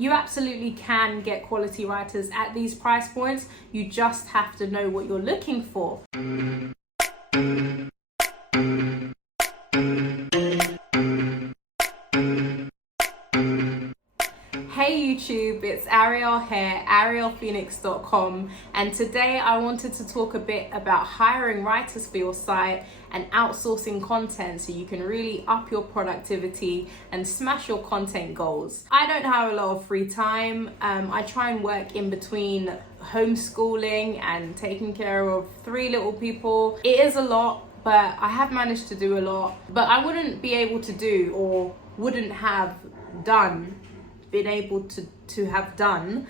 you absolutely can get quality writers at these price points. You just have to know what you're looking for. Hey YouTube, it's Arielle here, ariellephoenix.com, and today I wanted to talk a bit about hiring writers for your site and outsourcing content so you can really up your productivity and smash your content goals. I don't have a lot of free time. I try and work in between homeschooling and taking care of 3 little people. It is a lot, but I have managed to do a lot. But I wouldn't be able to do, or wouldn't have been able to have done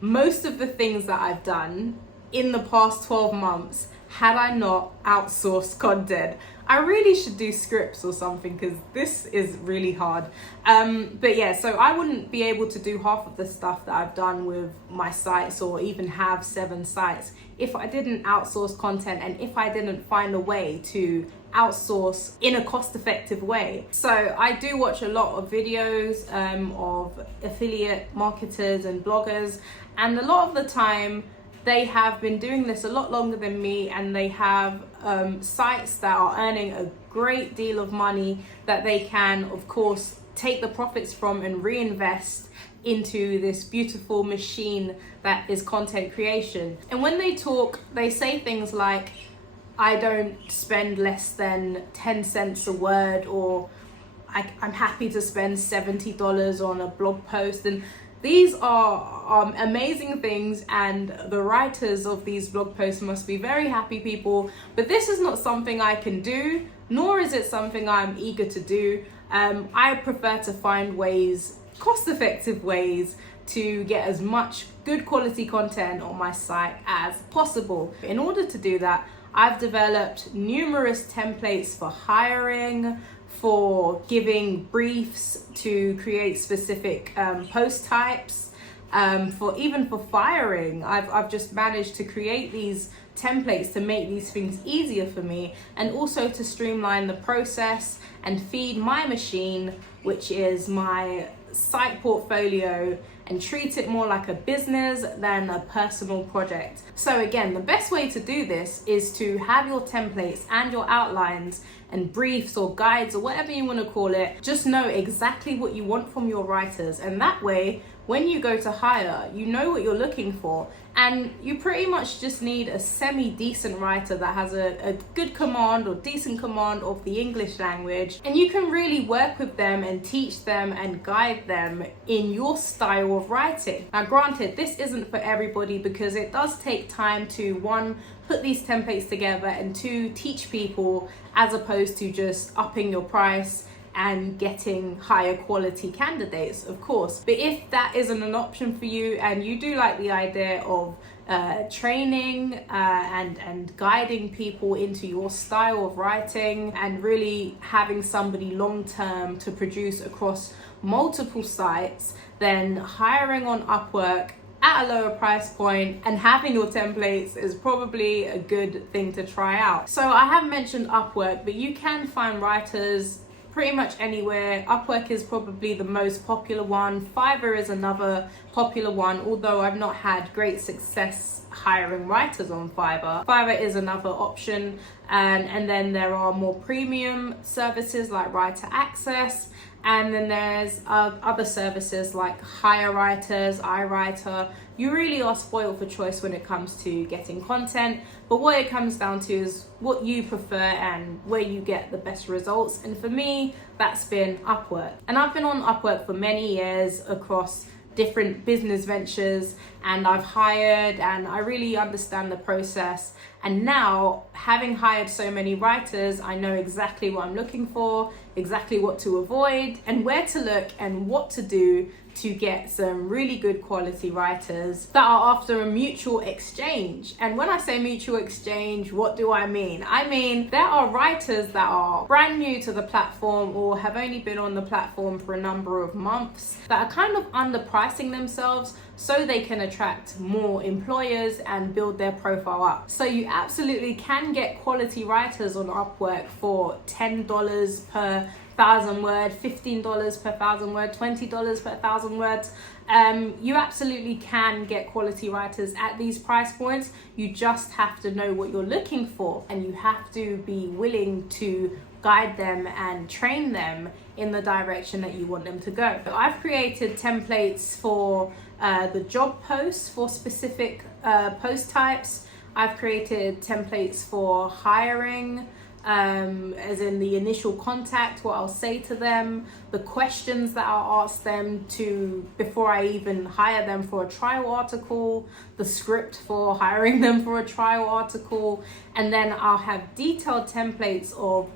most of the things that I've done in the past 12 months had I not outsourced content. I really should do scripts or something because this is really hard. But yeah, so I wouldn't be able to do half of the stuff that I've done with my sites, or even have 7 sites, if I didn't outsource content and if I didn't find a way to outsource in a cost-effective way. So I do watch a lot of videos of affiliate marketers and bloggers, and a lot of the time they have been doing this a lot longer than me, and they have sites that are earning a great deal of money that they can, of course, take the profits from and reinvest into this beautiful machine that is content creation. And when they talk, they say things like, I don't spend less than 10 cents a word, or I'm happy to spend $70 on a blog post. And these are amazing things, and the writers of these blog posts must be very happy people, but this is not something I can do, nor is it something I'm eager to do. I prefer to find ways, cost-effective ways, to get as much good quality content on my site as possible. In order to do that, I've developed numerous templates for hiring, for giving briefs to create specific post types, for firing. I've just managed to create these templates to make these things easier for me, and also to streamline the process and feed my machine, which is my site portfolio, and treat it more like a business than a personal project. So again, the best way to do this is to have your templates and your outlines and briefs or guides or whatever you want to call it. Just know exactly what you want from your writers, and that way when you go to hire, you know what you're looking for, and you pretty much just need a semi-decent writer that has a good command or decent command of the English language, and you can really work with them and teach them and guide them in your style of writing. Now granted, this isn't for everybody, because it does take time to, 1, put these templates together, and 2, teach people, as opposed to just upping your price and getting higher quality candidates, of course. But if that isn't an option for you, and you do like the idea of training and guiding people into your style of writing, and really having somebody long-term to produce across multiple sites, then hiring on Upwork at a lower price point and having your templates is probably a good thing to try out. So I have mentioned Upwork, but you can find writers pretty much anywhere. Upwork is probably the most popular one. Fiverr is another popular one, although I've not had great success hiring writers on Fiverr. Fiverr is another option, and then there are more premium services like Writer Access, and then there's other services like Hire Writers, iWriter. You really are spoiled for choice when it comes to getting content, but what it comes down to is what you prefer and where you get the best results. And for me, that's been Upwork. And I've been on Upwork for many years across different business ventures, and I've hired, and I really understand the process. And now, having hired so many writers, I know exactly what I'm looking for, exactly what to avoid, and where to look and what to do to get some really good quality writers that are after a mutual exchange. And when I say mutual exchange, what do I mean? I mean, there are writers that are brand new to the platform or have only been on the platform for a number of months that are kind of underpricing themselves so they can attract more employers and build their profile up. So you absolutely can get quality writers on Upwork for $10 per 1,000 word, $15 per 1,000 word, $20 per 1,000 words. You absolutely can get quality writers at these price points. You just have to know what you're looking for, and you have to be willing to guide them and train them in the direction that you want them to go. I've created templates for the job posts for specific post types. I've created templates for hiring, as in the initial contact, what I'll say to them, the questions that I'll ask them to before I even hire them for a trial article, the script for hiring them for a trial article, and then I'll have detailed templates of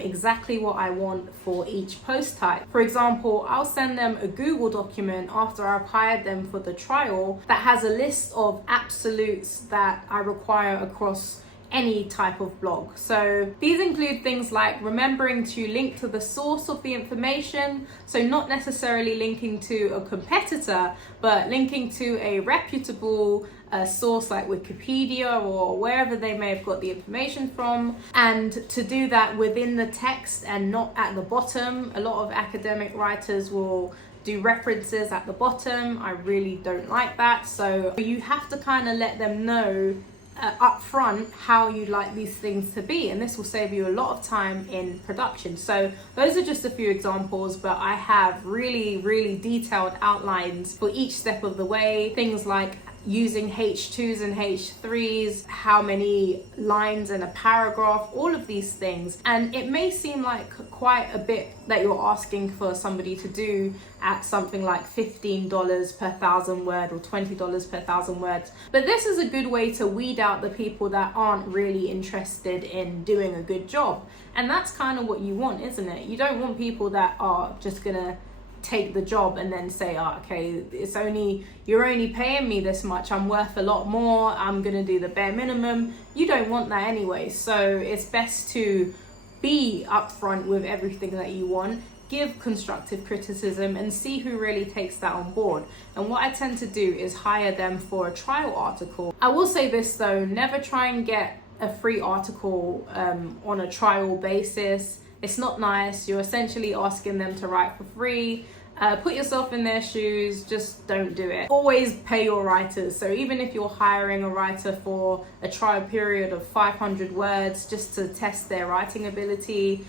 exactly what I want for each post type. For example, I'll send them a Google document after I've hired them for the trial that has a list of absolutes that I require across any type of blog. So these include things like remembering to link to the source of the information, so not necessarily linking to a competitor, but linking to a reputable source like Wikipedia or wherever they may have got the information from, and to do that within the text and not at the bottom. A lot of academic writers will do references at the bottom. I really don't like that. So you have to kind of let them know up front how you'd like these things to be, and this will save you a lot of time in production. So those are just a few examples, but I have really detailed outlines for each step of the way. Things like using H2s and H3s, how many lines in a paragraph, all of these things. And it may seem like quite a bit that you're asking for somebody to do at something like $15 per 1,000 word or $20 per 1,000 words. But this is a good way to weed out the people that aren't really interested in doing a good job. And that's kind of what you want, isn't it? You don't want people that are just gonna take the job and then say, oh, okay, you're only paying me this much, I'm worth a lot more, I'm gonna do the bare minimum. You don't want that anyway. So it's best to be upfront with everything that you want, give constructive criticism, and see who really takes that on board. And what I tend to do is hire them for a trial article. I will say this though, never try and get a free article on a trial basis. It's not nice. You're essentially asking them to write for free. Put yourself in their shoes, just don't do it. Always pay your writers. So even if you're hiring a writer for a trial period of 500 words just to test their writing ability,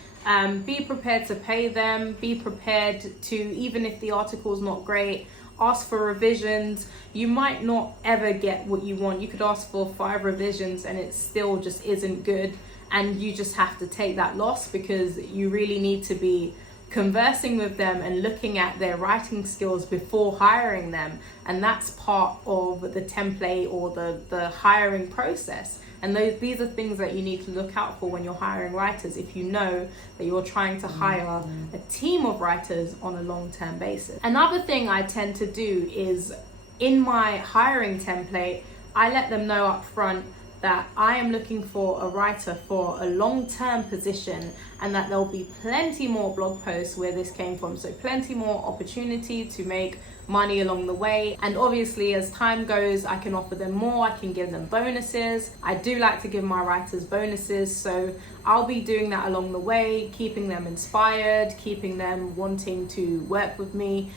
be prepared to pay them. Be prepared to, even if the article's not great, ask for revisions. You might not ever get what you want. You could ask for 5 revisions and it still just isn't good. And you just have to take that loss, because you really need to be conversing with them and looking at their writing skills before hiring them. And that's part of the template or the hiring process. And these are things that you need to look out for when you're hiring writers, if you know that you're trying to hire a team of writers on a long-term basis. Another thing I tend to do is, in my hiring template, I let them know up front that I am looking for a writer for a long-term position, and that there'll be plenty more blog posts where this came from. So plenty more opportunity to make money along the way. And obviously as time goes, I can offer them more, I can give them bonuses. I do like to give my writers bonuses, so I'll be doing that along the way, keeping them inspired, keeping them wanting to work with me.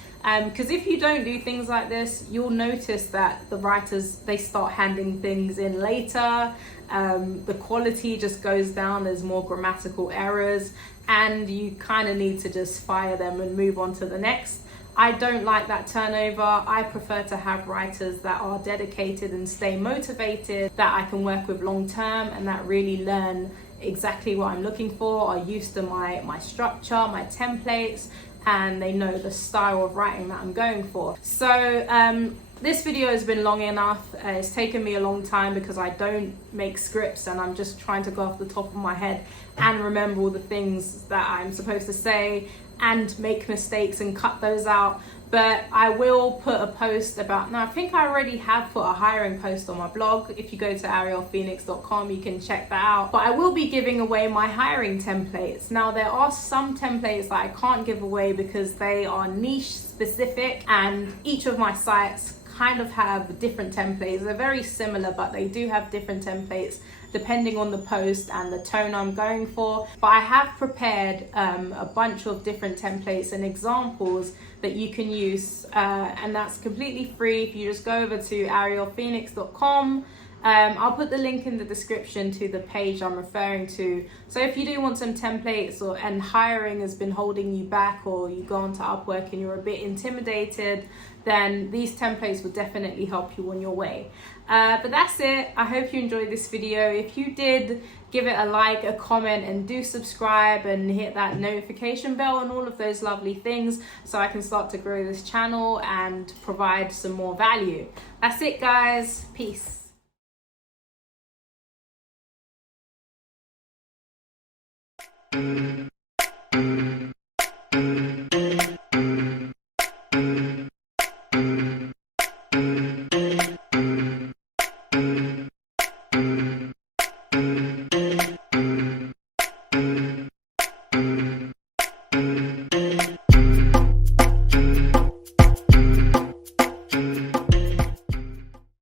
Because if you don't do things like this, you'll notice that the writers, they start handing things in later. The quality just goes down, there's more grammatical errors, and you kind of need to just fire them and move on to the next. I don't like that turnover. I prefer to have writers that are dedicated and stay motivated, that I can work with long term, and that really learn exactly what I'm looking for, are used to my structure, my templates, and they know the style of writing that I'm going for. So this video has been long enough. It's taken me a long time because I don't make scripts and I'm just trying to go off the top of my head and remember all the things that I'm supposed to say and make mistakes and cut those out. But I will put a post about, now I think I already have put a hiring post on my blog. If you go to ariellephoenix.com, you can check that out. But I will be giving away my hiring templates. Now there are some templates that I can't give away because they are niche specific, and each of my sites kind of have different templates. They're very similar, but they do have different templates depending on the post and the tone I'm going for. But I have prepared a bunch of different templates and examples that you can use, and that's completely free. If you just go over to ariellephoenix.com, I'll put the link in the description to the page I'm referring to. So if you do want some templates and hiring has been holding you back, or you go onto Upwork and you're a bit intimidated, then these templates will definitely help you on your way. But that's it. I hope you enjoyed this video. If you did, give it a like, a comment, and do subscribe and hit that notification bell and all of those lovely things so I can start to grow this channel and provide some more value. That's it, guys. Peace. Thank you.